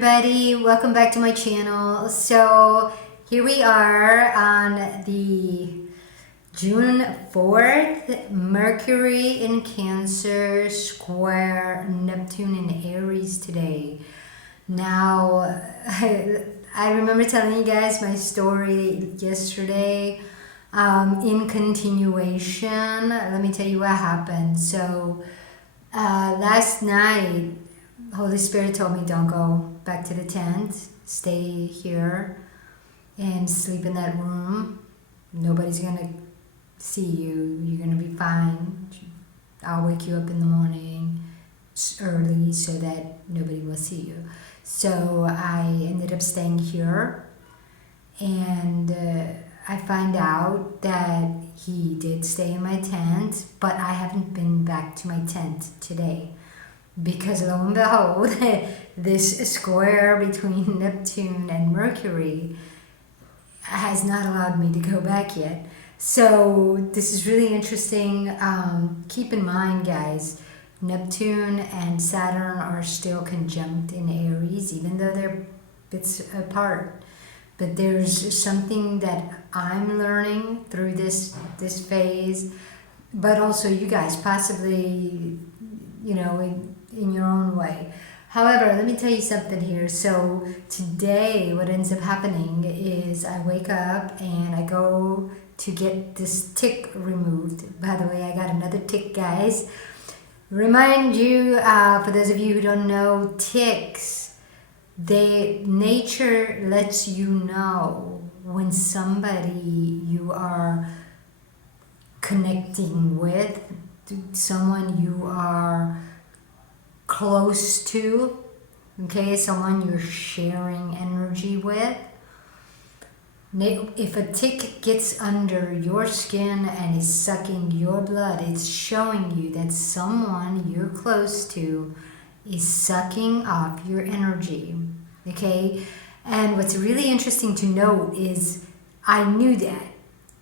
everybody, welcome back to my channel. So here we are on the June 4th, Mercury in Cancer square Neptune in Aries today. Now, I remember telling you guys my story yesterday. In continuation, let me tell you what happened. So last night, Holy Spirit told me don't go back to the tent, stay here and sleep in that room. Nobody's gonna see you, you're gonna be fine. I'll wake you up in the morning early so that nobody will see you. So I ended up staying here, and I find out that he did stay in my tent, but I haven't been back to my tent today. Because lo and behold, this square between Neptune and Mercury has not allowed me to go back yet. So this is really interesting. Keep in mind, guys, Neptune and Saturn are still conjunct in Aries, even though they're bits apart. But there's something that I'm learning through this phase, but also you guys possibly, you know, in your own way. However, let me tell you something here. So today what ends up happening is I wake up and I go to get this tick removed. By the way, I got another tick, guys. Remind you, for those of you who don't know, ticks, nature lets you know when somebody you are connecting with, someone you are close to, okay, someone you're sharing energy with. If a tick gets under your skin and is sucking your blood, it's showing you that someone you're close to is sucking off your energy, okay? And what's really interesting to note is I knew that.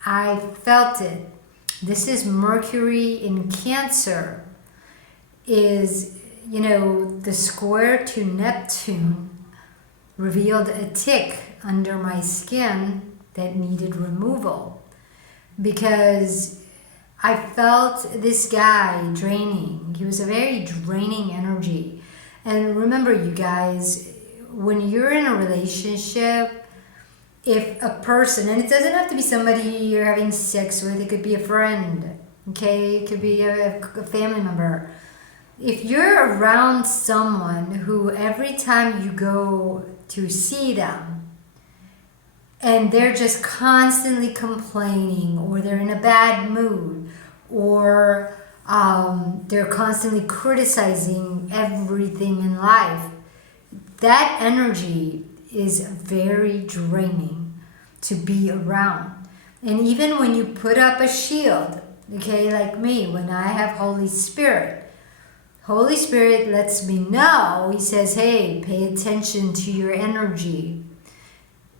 I felt it. This is Mercury in Cancer. Is, you know, the square to Neptune revealed a tick under my skin that needed removal, because I felt this guy draining. He was a very draining energy. And remember, you guys, when you're in a relationship, if a person, and it doesn't have to be somebody you're having sex with, it could be a friend, okay, it could be a family member. If you're around someone who every time you go to see them and they're just constantly complaining, or they're in a bad mood, or they're constantly criticizing everything in life, that energy is very draining to be around. And even when you put up a shield, okay, like me, when I have Holy Spirit lets me know, he says, hey, pay attention to your energy.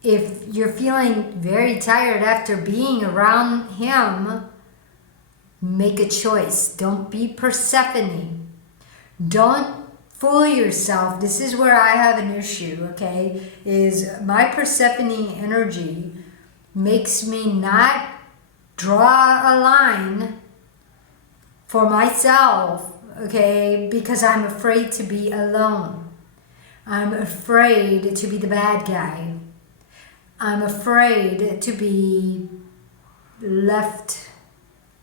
If you're feeling very tired after being around him, make a choice. Don't be Persephone. Don't fool yourself. This is where I have an issue, okay? Is my Persephone energy makes me not draw a line for myself, okay, because I'm afraid to be alone. I'm afraid to be the bad guy. I'm afraid to be left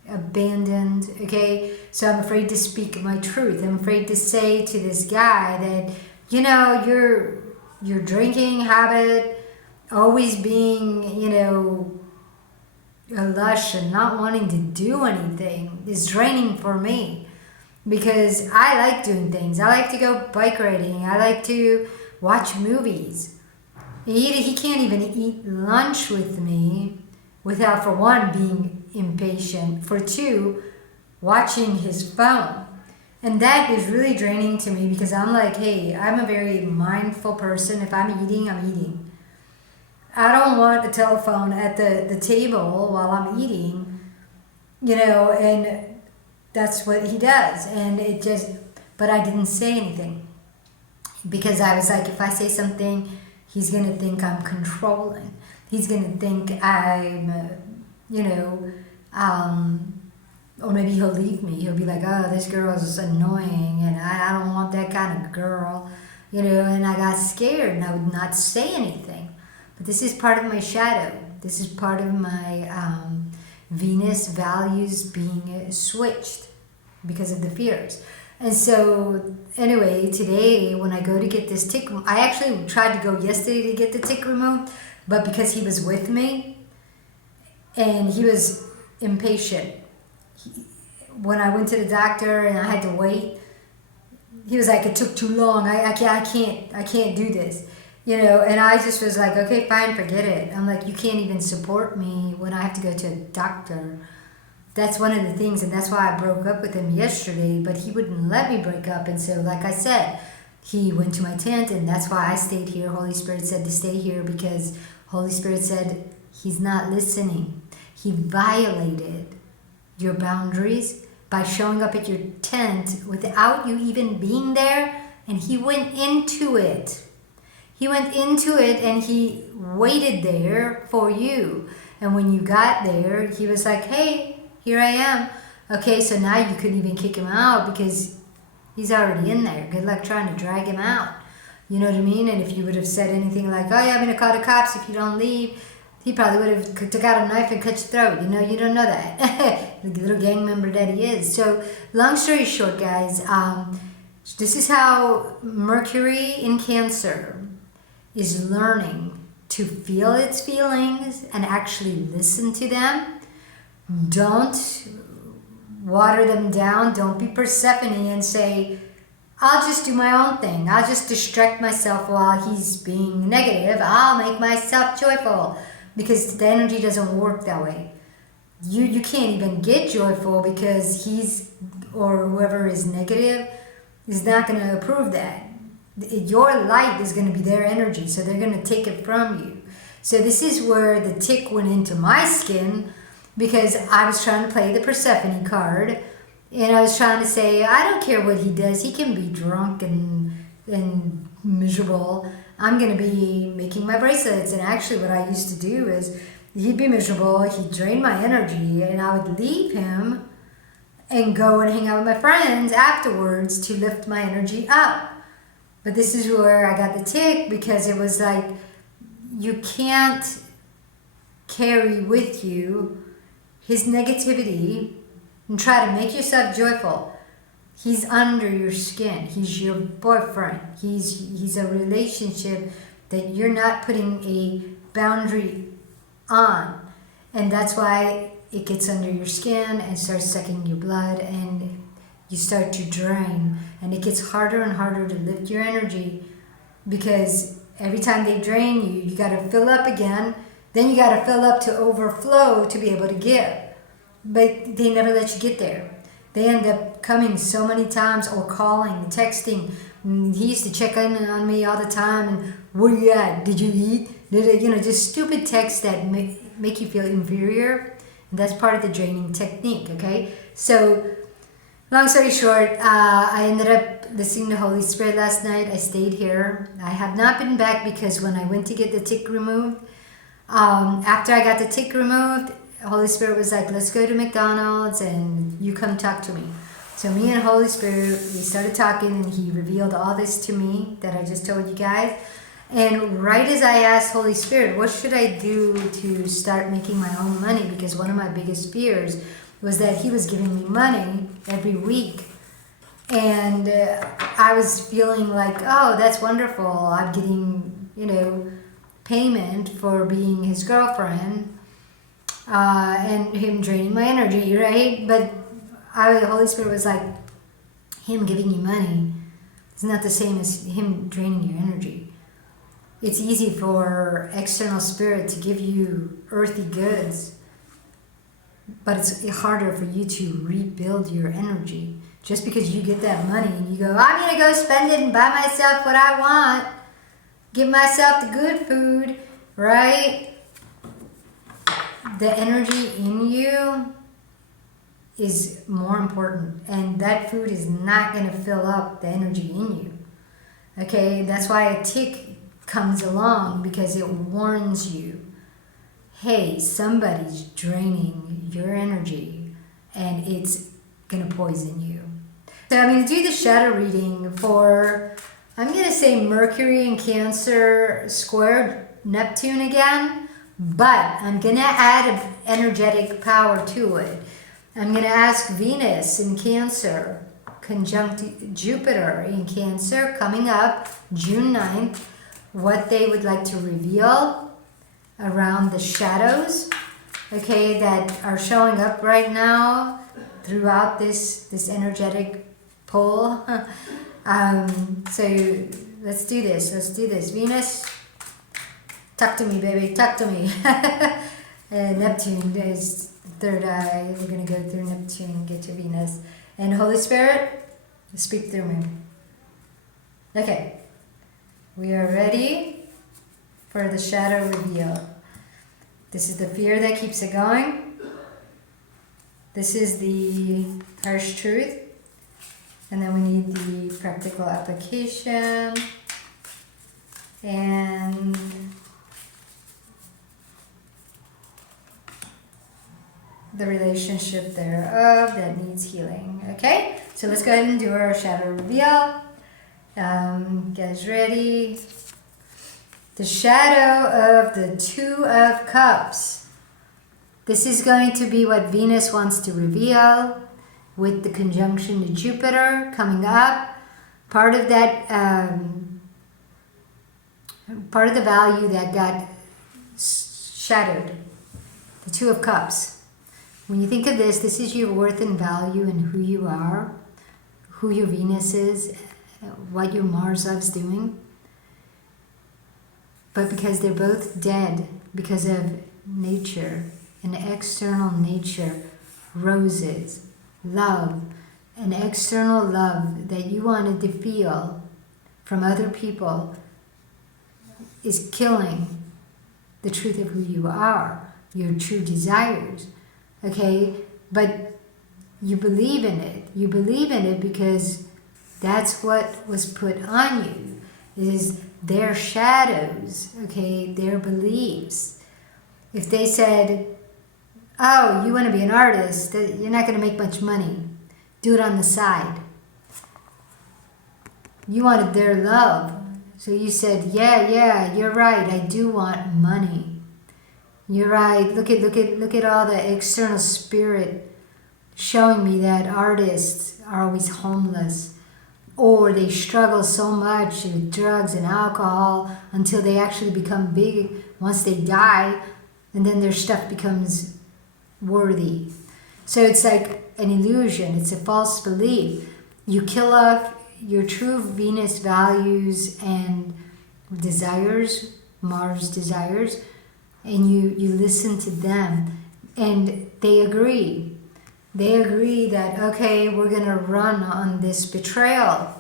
abandoned, okay? So I'm afraid to speak my truth. I'm afraid to say to this guy that, you know, your drinking habit, always being, you know, a lush and not wanting to do anything is draining for me. Because I like doing things. I like to go bike riding. I like to watch movies. He can't even eat lunch with me without, for one, being impatient, for two, watching his phone. And that is really draining to me, because I'm like, hey, I'm a very mindful person. If I'm eating, I'm eating. I don't want a telephone at the table while I'm eating, you know, and that's what he does. And it just, but I didn't say anything. because I was like, if I say something, he's going to think I'm controlling. He's going to think I'm, or maybe he'll leave me. He'll be like, oh, this girl is annoying and I don't want that kind of girl, and I got scared and I would not say anything. But this is part of my shadow. This is part of my Venus values being switched because of the fears. And so, anyway, today when I go to get this tick, I actually tried to go yesterday to get the tick removed, but because he was with me and he was impatient. When I went to the doctor and I had to wait, he was like, it took too long. I can't do this. And I just was like, okay, fine, forget it. I'm like, you can't even support me when I have to go to a doctor. That's one of the things, and that's why I broke up with him yesterday, but he wouldn't let me break up. And so, like I said, he went to my tent, and that's why I stayed here. Holy Spirit said to stay here because Holy Spirit said he's not listening. He violated your boundaries by showing up at your tent without you even being there, and he went into it. He went into it and he waited there for you. And when you got there, he was like, hey, here I am. Okay, so now you couldn't even kick him out because he's already in there. Good luck trying to drag him out. You know what I mean? And if you would have said anything like, oh yeah, I'm going to call the cops if you don't leave, he probably would have took out a knife and cut your throat. You don't know that. The little gang member that he is. So long story short, guys, this is how Mercury in Cancer is learning to feel its feelings and actually listen to them. Don't water them down. Don't be Persephone and say, I'll just do my own thing. I'll just distract myself while he's being negative. I'll make myself joyful. Because the energy doesn't work that way. You can't even get joyful because he's, or whoever is negative, is not going to approve that. Your light is going to be their energy, so they're going to take it from you. So this is where the tick went into my skin, because I was trying to play the Persephone card, and I was trying to say, I don't care what he does. He can be drunk and miserable. I'm going to be making my bracelets. And actually what I used to do is he'd be miserable. He'd drain my energy, and I would leave him and go and hang out with my friends afterwards to lift my energy up. But this is where I got the tick, because it was like, you can't carry with you his negativity and try to make yourself joyful. He's under your skin. He's your boyfriend. He's a relationship that you're not putting a boundary on. And that's why it gets under your skin and starts sucking your blood, and you start to drain, and it gets harder and harder to lift your energy, because every time they drain you, you got to fill up again. Then you got to fill up to overflow to be able to give. But they never let you get there. They end up coming so many times, or calling, texting. He used to check in on me all the time, and where you at? Did you eat? Just stupid texts that make you feel inferior. And that's part of the draining technique, okay? So, long story short, I ended up listening to Holy Spirit last night. I stayed here. I have not been back because when I went to get the tick removed, after I got the tick removed, Holy Spirit was like, let's go to McDonald's and you come talk to me. So me and Holy Spirit, we started talking, and he revealed all this to me that I just told you guys. And right as I asked Holy Spirit, what should I do to start making my own money? Because one of my biggest fears was that he was giving me money every week. And I was feeling like, oh, that's wonderful. I'm getting, payment for being his girlfriend. And him draining my energy, right? But the Holy Spirit was like, him giving you money is not the same as him draining your energy. It's easy for external spirit to give you earthy goods, but it's harder for you to rebuild your energy. Just because you get that money and you go, I'm going to go spend it and buy myself what I want, give myself the good food, right? The energy in you is more important, and that food is not going to fill up the energy in you. Okay, that's why a tick comes along, because it warns you, hey, somebody's draining your energy and it's gonna poison you. So I'm gonna do the shadow reading for, I'm gonna say Mercury in Cancer square Neptune again, but I'm gonna add an energetic power to it. I'm gonna ask Venus in Cancer conjunct Jupiter in Cancer coming up June 9th, what they would like to reveal around the shadows, okay, that are showing up right now throughout this energetic pole. So let's do this. Venus, talk to me, baby, talk to me. Neptune is third eye. We're going to go through Neptune and get to Venus. And Holy Spirit, speak through me. Okay, we are ready for the shadow reveal. This is the fear that keeps it going. This is the harsh truth. And then we need the practical application. And the relationship thereof that needs healing. Okay, so let's go ahead and do our shadow reveal. Guys ready? The shadow of the Two of Cups. This is going to be what Venus wants to reveal with the conjunction to Jupiter coming up. Part of that, part of the value that got shadowed. The Two of Cups. When you think of this, this is your worth and value and who you are, who your Venus is, what your Mars love's doing. But because they're both dead, because of nature, an external nature, roses, love, an external love that you wanted to feel from other people is killing the truth of who you are, your true desires. Okay, but you believe in it. You believe in it because that's what was put on you, is their shadows, okay, their beliefs. If they said, oh, you want to be an artist, you're not going to make much money, do it on the side. You wanted their love, so you said, yeah, you're right, I do want money. You're right. Look at all the external spirit showing me that artists are always homeless, or they struggle so much with drugs and alcohol until they actually become big once they die, and then their stuff becomes worthy. So it's like an illusion. It's a false belief. You kill off your true Venus values and desires, Mars desires, and you listen to them, and they agree. They agree that, okay, we're going to run on this betrayal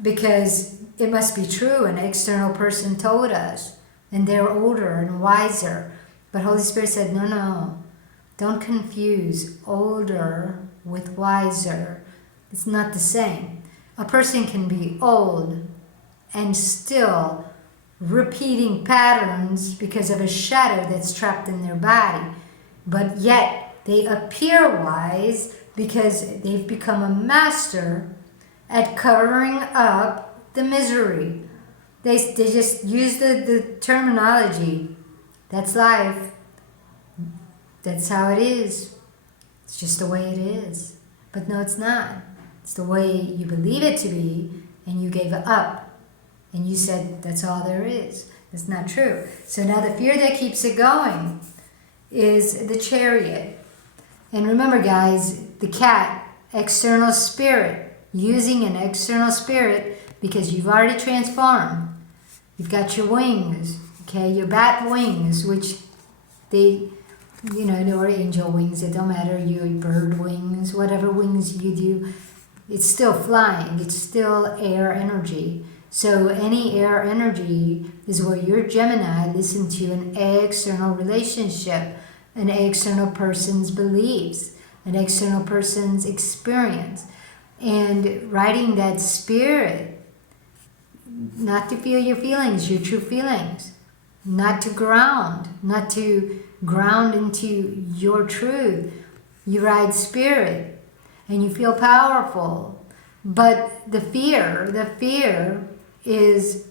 because it must be true. An external person told us, and they're older and wiser. But Holy Spirit said, no, don't confuse older with wiser. It's not the same. A person can be old and still repeating patterns because of a shadow that's trapped in their body, but yet they appear wise because they've become a master at covering up the misery. They just use the terminology. That's life. That's how it is. It's just the way it is. But no, it's not. It's the way you believe it to be, and you gave it up. And you said, that's all there is. That's not true. So now the fear that keeps it going is the Chariot. And remember, guys, the cat, external spirit, using an external spirit because you've already transformed. You've got your wings, okay, your bat wings, which they, or angel wings, it don't matter, your bird wings, whatever wings you do, it's still flying. It's still air energy. So any air energy is where your Gemini listen to an external relationship, an external person's beliefs, an external person's experience. And riding that spirit, not to feel your feelings, your true feelings, not to ground into your truth. You ride spirit and you feel powerful. But the fear is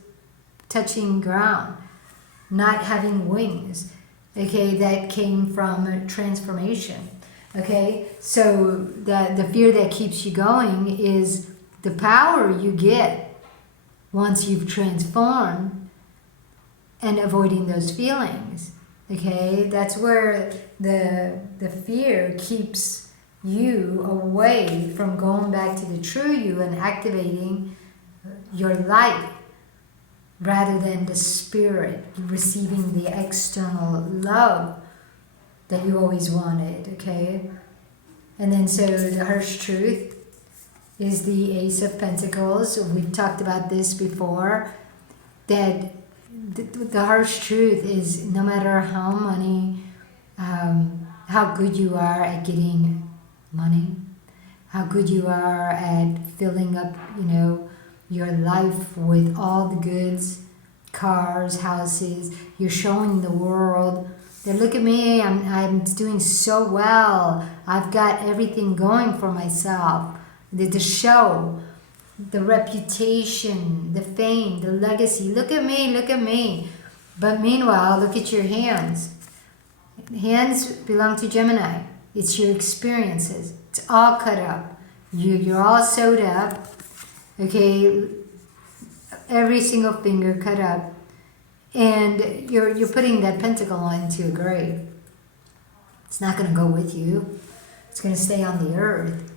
touching ground, not having wings. Okay, that came from transformation. Okay, so the fear that keeps you going is the power you get once you've transformed and avoiding those feelings. Okay, that's where the fear keeps you away from going back to the true you and activating your light rather than the spirit, receiving the external love that you always wanted. Okay, and then so the harsh truth is the Ace of Pentacles. We've talked about this before, that the harsh truth is no matter how good you are at getting money, how good you are at filling up, your life with all the goods, cars, houses, you're showing the world that look at me, I'm doing so well, I've got everything going for myself. The show, the reputation, the fame, the legacy. Look at me. But meanwhile, look at your hands. Hands belong to Gemini. It's your experiences. It's all cut up. You're all sewed up. Okay, every single finger cut up, and you're putting that pentacle into a grave. It's not going to go with you. It's going to stay on the earth.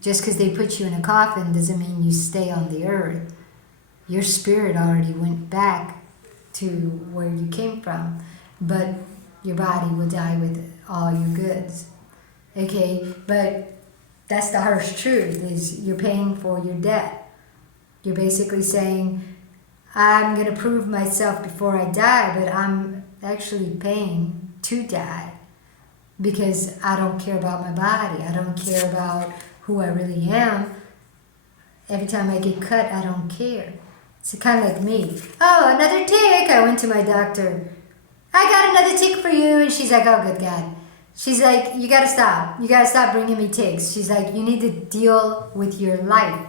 Just because they put you in a coffin doesn't mean you stay on the earth. Your spirit already went back to where you came from, but your body will die with all your goods. Okay, but that's the harsh truth, is you're paying for your debt. You're basically saying, I'm going to prove myself before I die, but I'm actually paying to die because I don't care about my body. I don't care about who I really am. Every time I get cut, I don't care. It's kind of like me. Oh, another tick. I went to my doctor. I got another tick for you. And she's like, oh, good God. She's like, you got to stop. You got to stop bringing me ticks. She's like, you need to deal with your life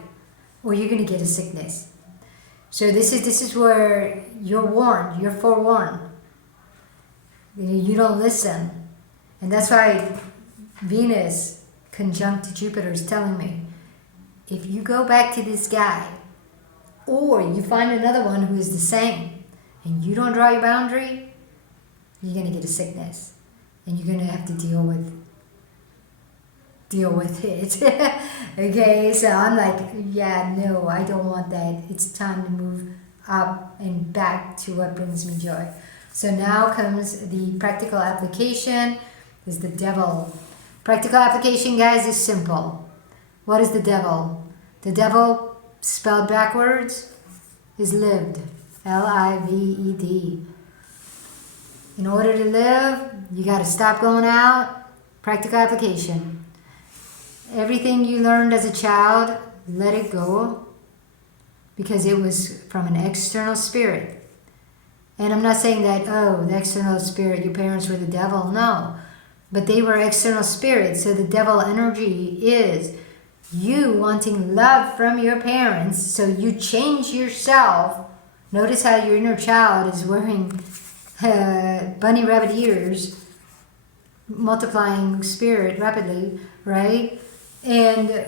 or you're going to get a sickness. So this is where you're warned. You're forewarned. You don't listen. And that's why Venus conjunct Jupiter is telling me, if you go back to this guy or you find another one who is the same and you don't draw your boundary, you're going to get a sickness and you're going to have to deal with it. Okay, so I'm like, yeah, no, I don't want that. It's time to move up and back to what brings me joy. So now comes the practical application, is the devil. Practical application, guys, is simple. What is the devil? The devil, spelled backwards, is lived. L-I-V-E-D. In order to live, you got to stop going out. Practical application. Everything you learned as a child, let it go, because it was from an external spirit. And I'm not saying that, oh, the external spirit, your parents were the devil. No. But they were external spirits. So the devil energy is you wanting love from your parents. So you change yourself. Notice how your inner child is wearing bunny rabbit ears, multiplying spirit rapidly, right? And,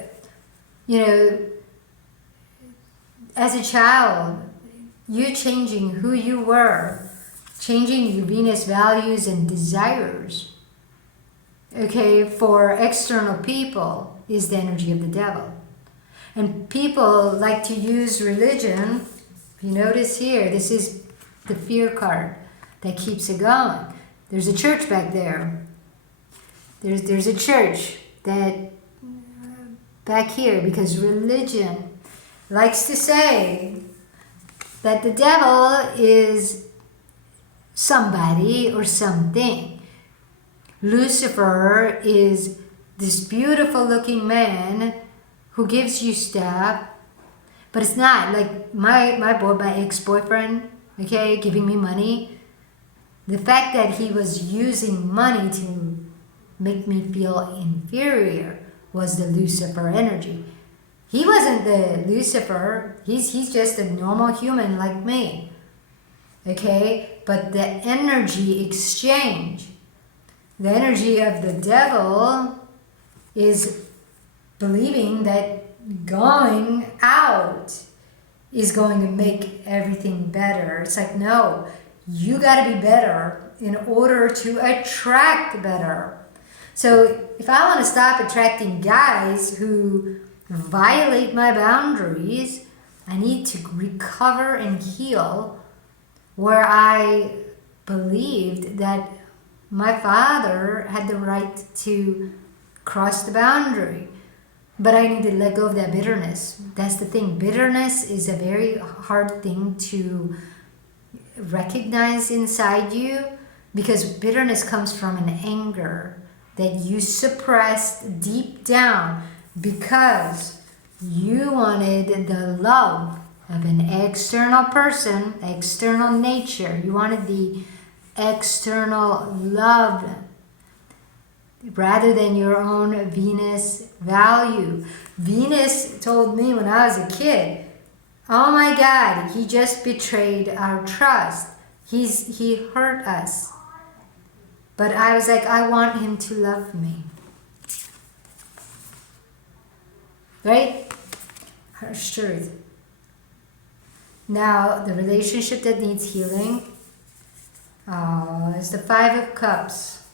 as a child, you're changing who you were, changing your Venus values and desires. Okay, for external people is the energy of the devil. And people like to use religion. If you notice here, this is the fear card that keeps it going. There's a church back there. There's a church that back here, because religion likes to say that the devil is somebody or something. Lucifer is this beautiful looking man who gives you stuff, But it's not like my ex-boyfriend, okay, giving me money. The fact that he was using money to make me feel inferior was the Lucifer energy. He wasn't the Lucifer. He's just a normal human like me. Okay? But the energy exchange, the energy of the devil is believing that going out is going to make everything better. It's like, no, you got to be better in order to attract better. So if I want to stop attracting guys who violate my boundaries, I need to recover and heal where I believed that my father had the right to cross the boundary. But I need to let go of that bitterness. That's the thing. Bitterness is a very hard thing to recognize inside you, because bitterness comes from an anger that you suppressed deep down because you wanted the love of an external person, external nature. You wanted the external love rather than your own Venus value. Venus told me when I was a kid, oh my God, he just betrayed our trust. He hurt us. But I was like, I want him to love me. Right? Harsh truth. Now, the relationship that needs healing is the Five of Cups.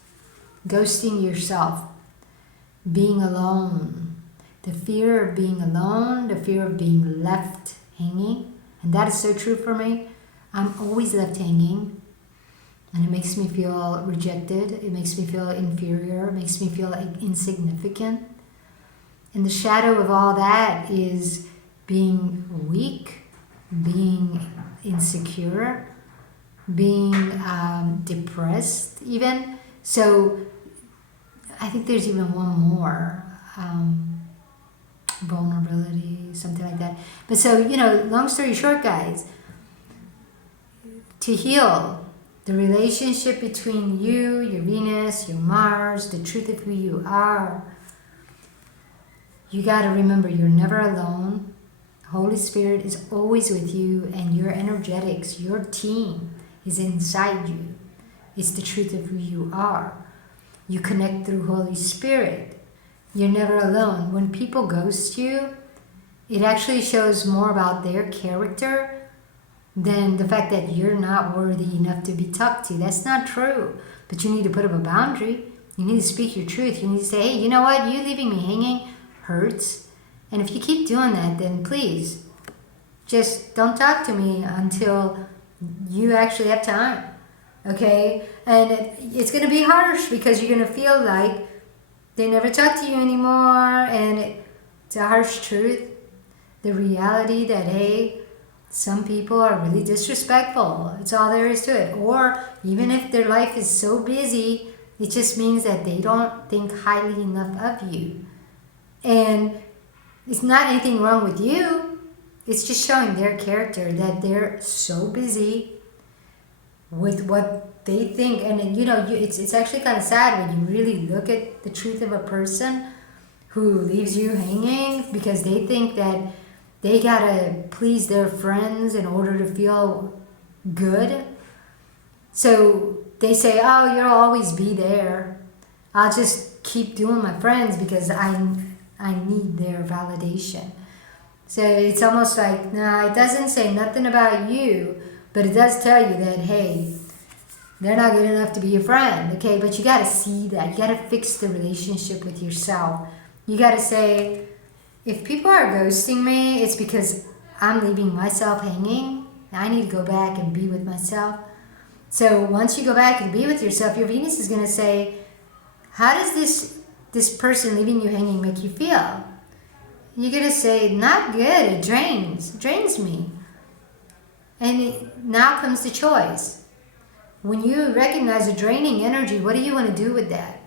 Ghosting yourself. Being alone. The fear of being alone. The fear of being left hanging. And that is so true for me. I'm always left hanging. And it makes me feel rejected. It makes me feel inferior. It makes me feel insignificant. And the shadow of all that is being weak, being insecure, being depressed even. So I think there's even one more. Vulnerability, something like that. But so, long story short, guys, to heal the relationship between you, your Venus, your Mars, the truth of who you are, you got to remember you're never alone. Holy Spirit is always with you, and your energetics, your team is inside you. It's the truth of who you are. You connect through Holy Spirit. You're never alone. When people ghost you, it actually shows more about their character than the fact that you're not worthy enough to be talked to. That's not true. But you need to put up a boundary. You need to speak your truth. You need to say, hey, you know what? You leaving me hanging hurts. And if you keep doing that, then please, just don't talk to me until you actually have time. Okay? And it's going to be harsh because you're going to feel like they never talk to you anymore. And it's a harsh truth. The reality that, hey, some people are really disrespectful. It's all there is to it. Or even if their life is so busy, it just means that they don't think highly enough of you. And it's not anything wrong with you. It's just showing their character, that they're so busy with what they think. And it's actually kind of sad when you really look at the truth of a person who leaves you hanging because they think that they gotta please their friends in order to feel good. So they say, oh, you'll always be there. I'll just keep doing my friends because I need their validation. So it's almost like, no, it doesn't say nothing about you, but it does tell you that, hey, they're not good enough to be your friend, okay? But you gotta see that. You gotta fix the relationship with yourself. You gotta say, if people are ghosting me, it's because I'm leaving myself hanging. I need to go back and be with myself. So once you go back and be with yourself, your Venus is going to say, how does this person leaving you hanging make you feel? You're going to say, not good. It drains me. And now comes the choice. When you recognize a draining energy, what do you want to do with that?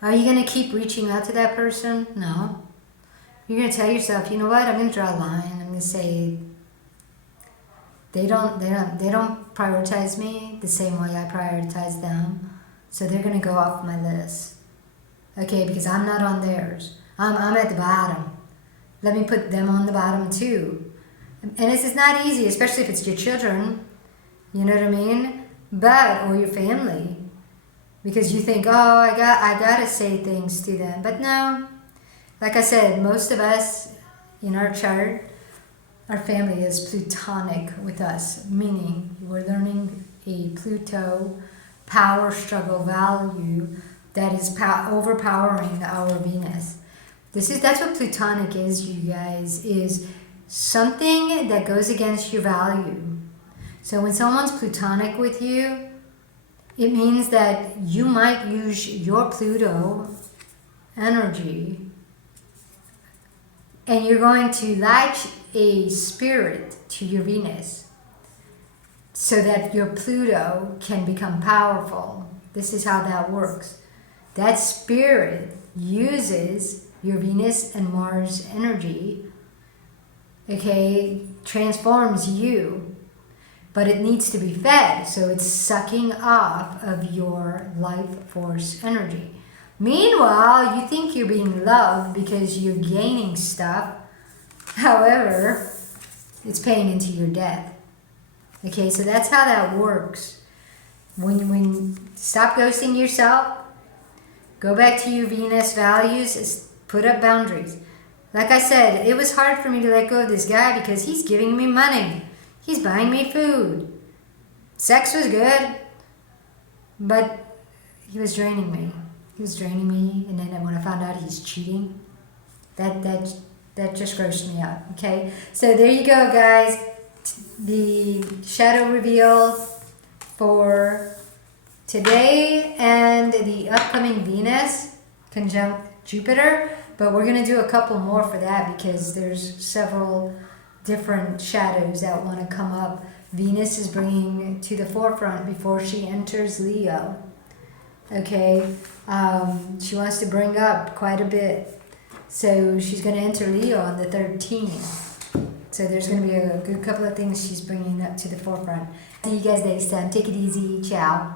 Are you going to keep reaching out to that person? No. You're going to tell yourself, you know what, I'm going to draw a line. I'm going to say, they don't prioritize me the same way I prioritize them. So they're going to go off my list. Okay, because I'm not on theirs. I'm at the bottom. Let me put them on the bottom too. And this is not easy, especially if it's your children. You know what I mean? Or your family. Because you think, oh, I got to say things to them. But no. Like I said, most of us in our chart, our family is plutonic with us, meaning we're learning a Pluto power struggle value that is overpowering our Venus. That's what plutonic is, you guys, is something that goes against your value. So when someone's plutonic with you, it means that you might use your Pluto energy and you're going to latch a spirit to your Venus so that your Pluto can become powerful. This is how that works. That spirit uses your Venus and Mars energy, okay, transforms you, but it needs to be fed, so it's sucking off of your life force energy. Meanwhile, you think you're being loved because you're gaining stuff. However, it's paying into your debt. Okay, so that's how that works. When stop ghosting yourself, go back to your Venus values, put up boundaries. Like I said, it was hard for me to let go of this guy because he's giving me money. He's buying me food. Sex was good, but he was draining me. He was draining me, and then when I found out he's cheating, that just grossed me out, okay? So there you go, guys. The shadow reveal for today and the upcoming Venus conjunct Jupiter. But we're going to do a couple more for that because there's several different shadows that want to come up. Venus is bringing to the forefront before she enters Leo. Okay, she wants to bring up quite a bit. So she's going to enter Leo on the 13th. So there's going to be a good couple of things she's bringing up to the forefront. See you guys next time. Take it easy. Ciao.